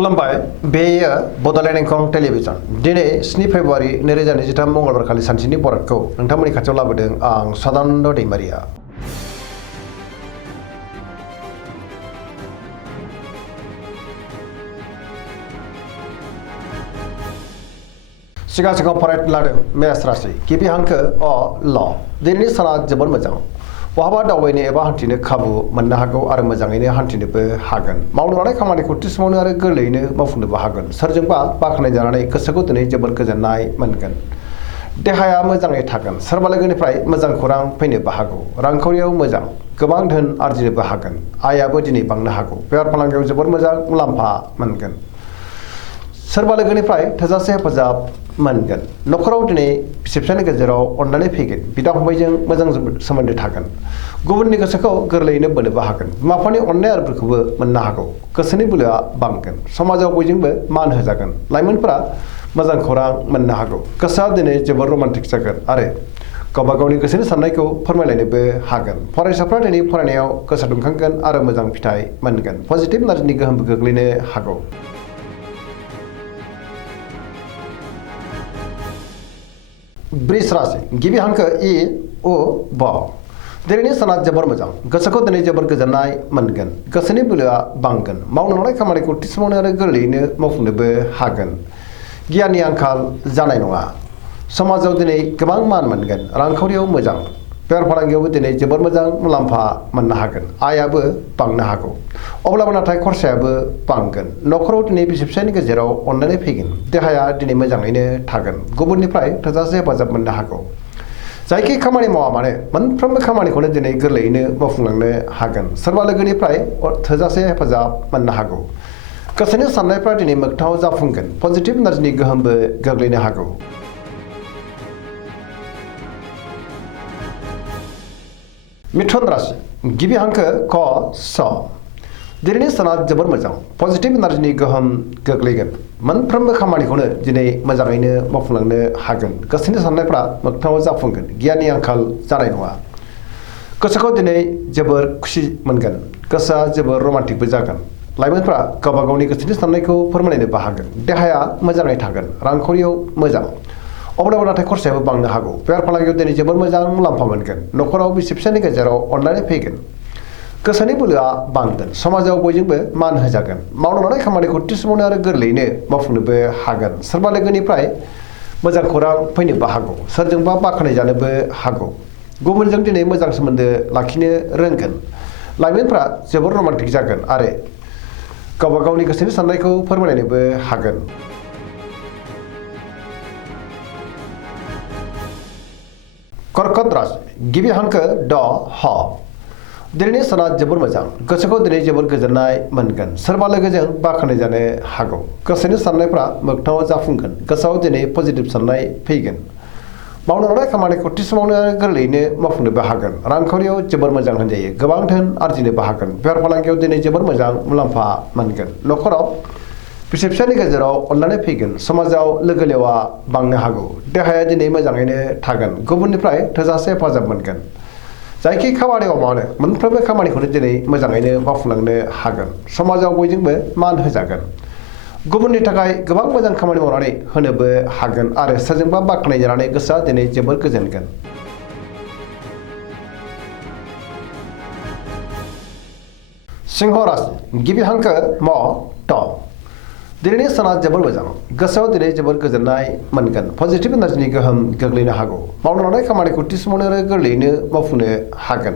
खुलुमबाय बेयो बड'लेण्ड इंखं टेलिभिजन दिनै 7 फेब्रुवारि 2023 मंगलबार खालि सानसेनि बरादखौ नोंथांमोननि खाथियाव लाबोदों आं सदानन्द दैमारिया। सिगां फरायनो लादों मेष राशि गिबि हांखो अ ल दिनैनि साना जोबोद मोजां। बहाबा दावबायनो एबा हान्थिनो खाबु मोननो हागौ आरो मोजाङैनो हान्थिनोबो हागोन। मावनो लानाय खामानिखौ थि समावनो आरो गोरलैयैनो मावफुंनोबो हागोन। सोरजोंबा बाख्नाय जानानै गोसोखौ दिनै जोबोद गोजोननाय मोनगोन। देहाया मोजाङै थागोन। सोरबा लोगोनिफ्राय मोजां खौरां फैनोबो हागौ। रांखावरियाव मोजां, गोबां धोन आरजिनोबो हागोन। आयाबो दिनै बांनो हागौ। बेफार फालांगियाव जोबोद मोजां मुलाम्फा मोनगोन। सोरबा लोगोनिफ्राय थोजासे हेफाजाब मोनगोन। न'खराव दिनै बिसि-फिसायनि गेजेराव अननानै फैगोन। बिदा-फंबायजों मोजां सोमोन्दो थागोन। गुबुननि गोसोखौ गोरलैयैनो बोनोबो हागोन। बिमा-बिफानि अननाय आरो बोरखौबो मोननो हागौ। गोसोनि बोलोआ बांगोन। समाजाव बयजोंबो मान होजागोन। लाइमोनफोरा मोजां खौरां मोननो हागौ। गोसोआ दिनै जोबोद रमान्टिक जागोन आरो गावबा गावनि गोसोनि साननायखौ फोरमायलायनोबो हागोन। फरायसाफ्रा दिनै फरायनायाव गोसो दुंखांगोन आरो मोजां फिथाइ मोनगोन। पजिटिभ एनार्जिनि गोहोमबो गोग्लैनो हागौ। वृष राशि गिबि हांखो इ उ ब दिनैनि साना जोबोर मोजां। गोसोखौ दिनै जोबोर गोजोननाय मोनगोन। गोसोनि बोलोआ बांगोन। मावनो लानाय खामानिखौ थि समावनो आरो गोरलैयैनो मावफुंनोबो हागोन। गियाननि आंखाल जानाय नङा। समाजाव दिनै गोबां मान मोनगोन। रांखावरियाव मोजां। बेफार फालांगियावबो दिनै जोबोर मोजां मुलाम्फा मोननो हागोन। आयाबो बांनो हागौ। अब्लाबो नाथाय खरसायाबो बांगोन। न'खराव दिनै बिसि-फिसायनि गेजेराव अननानै फैगोन। देहाया दिनै मोजाङैनो थागोन। गुबुननिफ्राय थोजासे हेफाजाब मोननो हागौ। जायखि खामानि मावा मानो मोनफ्रोमबो खामानिखौनो दिनै गोरलैयैनो मावफुंलांनो हागोन। सोरबा लोगोनिफ्राय थोजासे हेफाजाब मोननो हागौ। गोसोनि साननायफ्रा दिनै मोगथाङाव जाफुंगोन। पजिटिभ एनार्जिनि गोहोमबो गोग्लैनो हागौ। मिथुन राशि गिबि हांखो क स दिनैनि साना जोबोर मोजां। पजिटिभ एनार्जिनि गोहोम गोग्लैगोन। मोनफ्रोमबो खामानिखौनो दिनै मोजाङैनो मावफुंलांनो हागोन। गोसोनि साननायफ्रा मोगथाङाव जाफुंगोन। गियाननि आंखाल जानाय नङा। गोसोखौ दिनै जोबोर खुसि मोनगोन। गोसोआ जोबोर रमान्टिकबो जागोन। लाइमोनफ्रा गावबा गावनि गोसोनि साननायखौ फोरमायलायनोबो हागोन। देहाया मोजाङै थागोन। रांखावरियाव मोजां। अब्लाबो नाथाय खरसायाबो बांनो हागौ। बेफार फालांगियाव दिनै जोबोर मोजां मुलाम्फा मोनगोन। न'खराव बिसि-फिसायनि गेजेराव अननानै फैगोन। गोसोनि बोलोआ बांगोन। समाजाव बयजोंबो मान होजागोन। मावनो लानाय खामानिखौ थि समावनो आरो गोरलैयैनो मावफुंनोबो हागोन। सोरबा लोगोनिफ्राय मोजां खौरां फैनोबो हागौ। सोरजोंबा बाख्नाय जानोबो हागौ। गुबुनजों दिनै मोजां सोमोन्दो लाखिनो रोंगोन। लाइमोनफ्रा जोबोर रमान्टिक जागोन आरो गावबा गावनि गोसोनि साननायखौ फोरमायलायनोबो हागोन। कर्कट राशि गिबि हांखो ड ह दिनैनि साना जोबोर मोजां। गोसोखौ दिनै जोबोर गोजोननाय मोनगोन। सोरबा लोगोजों बाख्नाय जानो हागौ। गोसोनि साननायफ्रा मोगथाङाव जाफुंगोन। गोसोआव दिनै पजिटिभ साननाय फैगोन। मावनो लानाय खामानिखौ थि समावनो गोरलैयैनो मावफुंनोबो हागोन। रांखावरियाव जोबोर मोजां होनजायो। गोबां धोन आरजिनोबो हागोन। बेफार फालांगियाव दिनै जोबोर मोजां मुलाम्फा मोनगोन। न'खराव बिसि-फिसायनि गेजेराव अननानै फैगोन। समाजाव लोगो लेवा बांनो हागौ। देहाया दिनै मोजाङैनो थागोन। गुबुननिफ्राय थोजासे हेफाजाब मोनगोन। जायखि खामानि मावा मानो मोनफ्रोमबो खामानिखौनो दिनै मोजाङैनो मावफुंलांनो हागोन। समाजाव बयजोंबो मान होजागोन। गुबुननि थाखाय गोबां मोजां खामानि मावनानै होनोबो हागोन आरो सोरजोंबा बाख्नाय जानानै गोसोआ दिनै जोबोर गोजोनगोन। सिंह राशि गिबि हांखो म ट दिनैनि साना जोबोर मोजां। गोसोआव दिनै जोबोर गोजोननाय मोनगोन। पजिटिभ एनार्जिनि गोहोम गोग्लैनो हागौ। मावनो लानाय खामानिखौ थि समावनो आरो गोरलैयैनो मावफुंनो हागोन।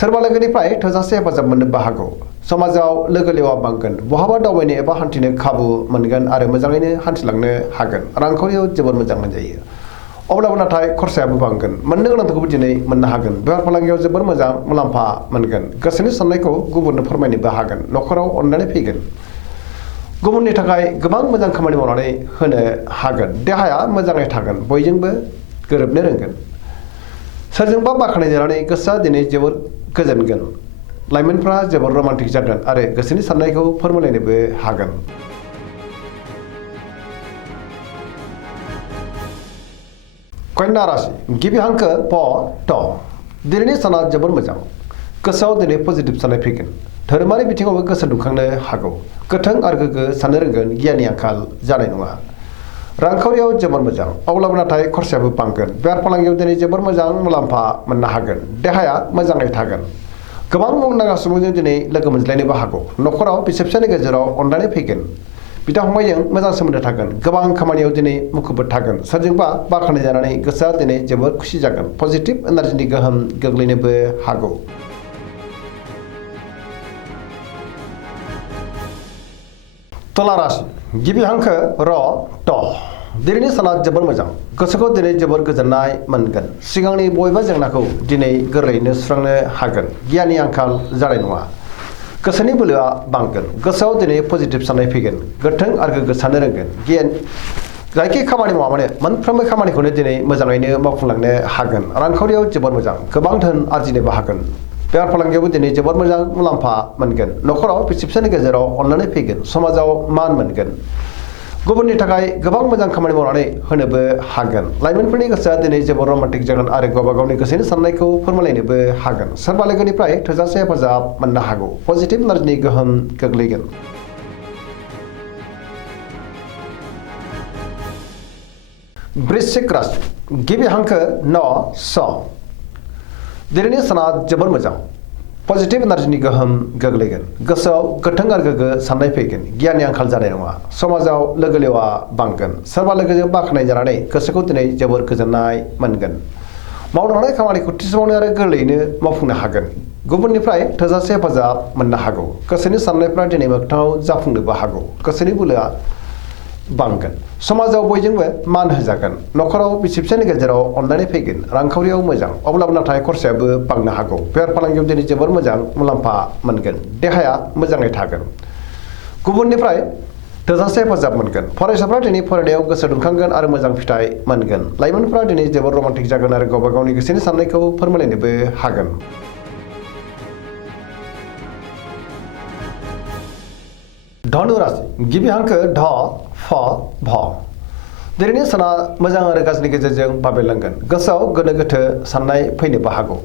सोरबा लोगोनिफ्राय थोजासे हेफाजाब मोननोबो हागौ। समाजाव लोगो लेवा बांगोन। बहाबा दावबायनो एबा हान्थिनो खाबु मोनगोन आरो मोजाङैनो हान्थिलांनो हागोन। रांखावरियाव जोबोर मोजां होनजायो। अब्लाबो नाथाय खरसायाबो बांगोन। मोननो गोनांखौबो दिनै मोननो हागोन। बेफार फालांगियाव जोबोर मोजां मुलाम्फा मोनगोन। गोसोनि साननायखौ गुबुननो फोरमायनोबो हागोन। न'खराव अननानै फैगोन। गुबुननि थाखाय गोबां मोजां खामानि मावनानै होनो हागोन। देहाया मोजाङै थागोन। बयजोंबो गोरोबनो रोंगोन। सोरजोंबा बाख्नाय जानानै गोसोआ दिनै जोबोर गोजोनगोन। लाइमोनफ्रा जोबोर रमान्टिक जागोन आरो गोसोनि साननायखौ फोरमायलायनोबो हागोन। कन्या राशि गिबि हांखो प ट दिनैनि साना जोबोर मोजां। गोसोआव दिनै पजिटिभ साननाय फैगोन। धोरोमारि बिथिङावबो गोसो दुंखांनो हागौ गोथों आरो गोग्गो साननो रोंगोन गियाननि आंखाल जानाय नङा रांखावरियाव जोबोर मोजां अब्लाबो नाथाय खरसायाबो बांगोन बेफार फालांगियाव दिनै जोबोर मोजां मुलाम्फा मोननो हागोन देहाया मोजाङै थागोन गोबां मुंदांखा सुबुंजों दिनै लोगो मोनज्लायनोबो हागौ न'खराव बिसि फिसायनि गेजेराव अनलायनाय फैगोन बिदा फंबायजों मोजां सोमोन्दो थागोन गोबां खामानियाव दिनै मुखुबबो थागोन सोरजोंबा बाख्नाय जानानै गोसोआ दिनै जोबोर खुसि जागोन पजिटिभ एनार्जिनि गोहोम गोग्लैनोबो हागौ तुला राशि गिबि हांखो र ट दिनैनि साना जोबोर मोजां गोसोखौ दिनै जोबोर गोजोननाय मोनगोन सिगांनि बबेबा जेंनाखौ दिनै गोरलैयैनो सुस्रांनो हागोन गियाननि आंखाल जानाय नङा गोसोनि बोलोआ बांगोन गोसोआव दिनै पजिटिभ साननाय फैगोन गोथों आरो गोग्गो साननो रोंगोन गियान जायखि खामानि मावा माने मोनफ्रोमबो खामानिखौनो दिनै मोजाङैनो मावफुंलांनो हागोन रांखावरियाव जोबोर मोजां गोबां धोन आरजिनोबो हागोन बेफार फालांगियावबो दिनै जोबोर मोजां मुलाम्फा मोनगोन न'खराव बिसि फिसायनि गेजेराव अनलायनाय फैगोन समाजाव मान मोनगोन गुबुननि थाखाय गोबां मोजां खामानि मावनानै होनोबो हागोन लाइमोनफोरनि गोसोआ दिनै जोबोर रमान्टिक जागोन आरो गावबा गावनि गोसोनि साननायखौ फोरमायलायनोबो हागोन सोरबा लोगोनिफ्राय थोजासे हेफाजाब मोननो हागौ पजिटिभ एनार्जिनि गोहोम गोग्लैगोन वृश्चिक राशि गिबि हांखो न स दिनैनि साना जोबोर मोजां पजिटिभ एनार्जिनि गोहोम गोग्लैगोन गोसोआव गोथों आरो गोग्गो साननाय फैगोन गियाननि आंखाल जानाय नङा समाजाव लोगो लेवा बांगोन सोरबा लोगोजों बाख्नाय जानानै गोसोखौ दिनै जोबोर गोजोननाय मोनगोन मावनो हानाय खामानिखौ थि समावनो आरो गोरलैयैनो मावफुंनो हागोन गुबुननिफ्राय थोजासे हेफाजाब मोननो हागौ गोसोनि साननायफ्रा दिनै मोगथाङाव जाफुंनोबो हागौ गोसोनि बोलोआ बांगोन समाजाव बयजोंबो मान होजागोन न'खराव बिसि फिसायनि गेजेराव अनलायनाय फैगोन रांखावरियाव मोजां अब्लाबो नाथाय खरसायाबो बांनो हागौ बेफार फालांगियाव दिनै जोबोर मोजां मुलाम्फा मोनगोन देहाया मोजाङै थागोन गुबुननिफ्राय थोजासे हेफाजाब मोनगोन फरायसाफ्रा दिनै फरायनायाव गोसो दुंखांगोन आरो मोजां फिथाइ मोनगोन लाइमोनफ्रा दिनै जोबोर रमान्टिक जागोन आरो गावबा गावनि गोसोनि साननायखौ फोरमायलायनोबो हागोन धनु राशि गिबि हांखो ढ फ भ दिनैनि साना मोजां आरो गाज्रिनि गेजेरजों बाबेरलांगोन गोसोआव गोनो गोथो साननाय फैनोबो हागौ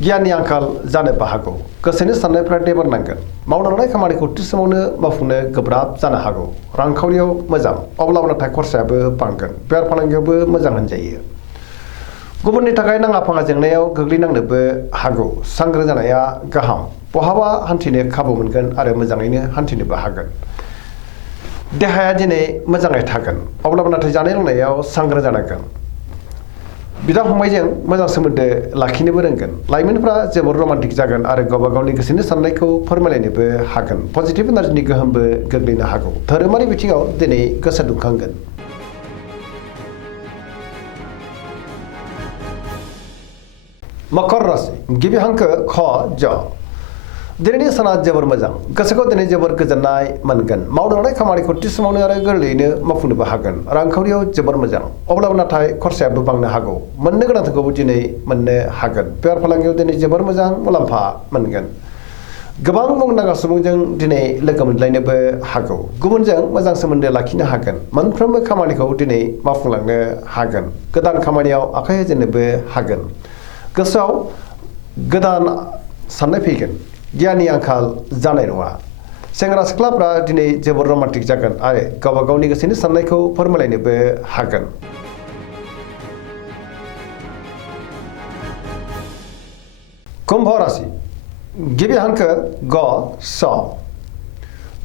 गियाननि आंखाल जानोबो हागौ गोसोनि साननायफ्रा देबारनांगोन मावनो हानाय खामानिखौ थि समावनो मावफुंनो गोब्राब जानो हागौ रांखावरियाव मोजां अब्लाबो नाथाय खरसायाबो बांगोन बेफार फालांगियावबो मोजां होनजायो गुबुननि थाखाय नाङा फाङा जेंनायाव गोग्लैनांनोबो हागौ सांग्रां जानाया गाहाम बहाबा हान्थिनो खाबु मोनगोन आरो मोजाङैनो हान्थिनोबो हागोन देहाया दिनै मोजाङै थागोन अब्लाबो नाथाय जानाय लोंनायाव सांग्रां जानांगोन बिदा फंबायजों मोजां सोमोन्दो लाखिनोबो रोंगोन लाइमोनफ्रा जोबोर रमान्टिक जागोन आरो गावबा गावनि गोसोनि साननायखौ फोरमायलायनोबो हागोन पजिटिभ एनार्जिनि गोहोमबो गोग्लैनो हागौ धोरोमारि बिथिङाव दिनै गोसो दुंखांगोन मकर राशि गिबि हांखो ख ज दिनैनि साना जोबोर मोजां गोसोखौ दिनै जोबोर गोजोननाय मोनगोन मावनो हानाय खामानिखौ थि समावनो आरो गोरलैयैनो मावफुंनोबो हागोन रांखावरियाव जोबोर मोजां अब्लाबो नाथाय खरसायाबो बांनो हागौ मोननो गोनांखौबो दिनै मोननो हागोन बेफार फालांगियाव दिनै जोबोर मोजां मुलाम्फा मोनगोन गोबां मुंदांखा सुबुंजों दिनै लोगो मोनलायनोबो हागौ गुबुनजों मोजां सोमोन्दो लाखिनो हागोन मोनफ्रोमबो खामानिखौ दिनै मावफुंलांनो हागोन गोदान खामानियाव आखाइ होजेननोबो हागोन गोसोआव गोदान साननाय फैगोन गियाननि आंखाल जानाय नङा सेंग्रा सिख्लाफ्रा दिनै जोबोर रमान्टिक जागोन आरो गावबा गावनि गोसोनि साननायखौ फोरमायलायनोबो हागोन कुम्भ राशि गिबि हांखो ग स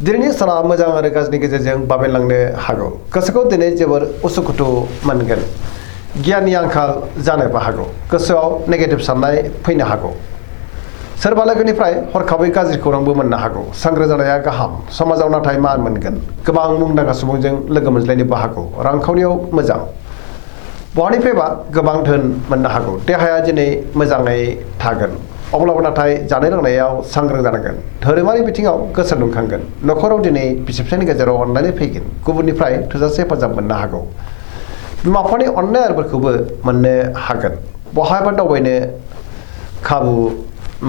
दिनैनि साना मोजां आरो गाज्रिनि गेजेरजों बाबेनलांनो हागौ गोसोखौ दिनै जोबोर उसुखुथु मोनगोन गियाननि आंखाल जानोबो हागौ गोसोआव नेगेटिभ साननाय फैनो हागौ सोरबा लोगोनिफ्राय हरखाबै गाज्रि खौरांबो मोननो हागौ सांग्रां जानाया गाहाम समाजाव नाथाय मान मोनगोन गोबां मुंदांखा सुबुंजों लोगो मोनज्लायनोबो हागौ रांखावरियाव मोजां बहानिफ्रायबा गोबां धोन मोननो हागौ देहाया दिनै मोजाङै थागोन अब्लाबो नाथाय जानाय लोंनायाव सांग्रां जानांगोन धोरोमारि बिथिङाव गोसो दुंखांगोन न'खराव दिनै बिसि फिसायनि गेजेराव अनलायनाय फैगोन गुबुननिफ्राय थोजासे हेफाजाब मोननो हागौ बिमा बिफानि अननाय आरोफोरखौबो मोननो हागोन बहाबा दावबायनो खाबु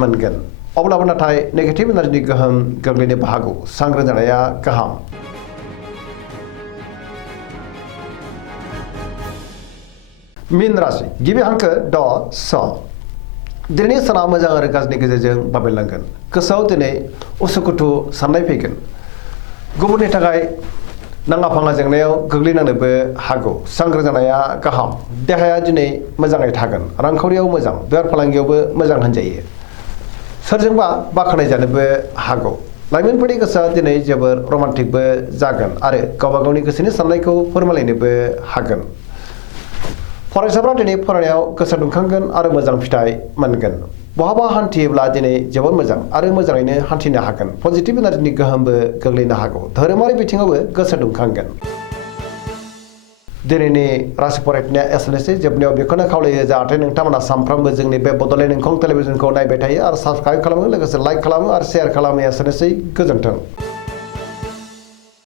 मोनगोन अब्लाबो नाथाय नेगेटिभ एनार्जिनि गोहोम गोग्लैनोबो हागौ सांग्रां जानाया गाहाम मीन राशि गिबि हांखो ड स दिनैनि साना मोजां आरो गाज्रिनि गेजेरजों बाबेनलांगोन गोसोआव दिनै उसुखुथु साननाय फैगोन गुबुननि थाखाय नाङा फाङा जेंनायाव गोग्लैनांनोबो हागौ सांग्रां जानाया गाहाम देहाया दिनै मोजाङै थागोन रांखावरियाव मोजां बेफार फालांगियावबो मोजां होनजायो सोरजोंबा बाख्नाय जानोबो हागौ लाइमोनफोरनि गोसोआ दिनै जोबोर रमान्टिकबो जागोन आरो गावबा गावनि गोसोनि साननायखौ फोरमायलायनोबो हागोन फरायसाफ्रा दिनै फरायनायाव गोसो दुंखांगोन आरो मोजां फिथाइ मोनगोन बहाबा हान्थियोब्ला दिनै जोबोर मोजां आरो मोजाङैनो हान्थिनो हागोन पजिटिभ एनार्जिनि गोहोमबो गोग्लैनो हागौ धोरोमारि बिथिङावबो गोसो दुंखांगोन दिनैनि राशि फरायफिननाया एसेनोसै जोबनायाव बेखौनो खावलायो जाहाथे नोंथांमोना सानफ्रोमबो जोंनि बे बड'लेण्ड इंखं टेलिभिजनखौ नायबाय थायो आरो साबस्क्राइब खालामो लोगोसे लाइक खालामो आरो शेयार खालामो एसेनोसै गोजोन्थों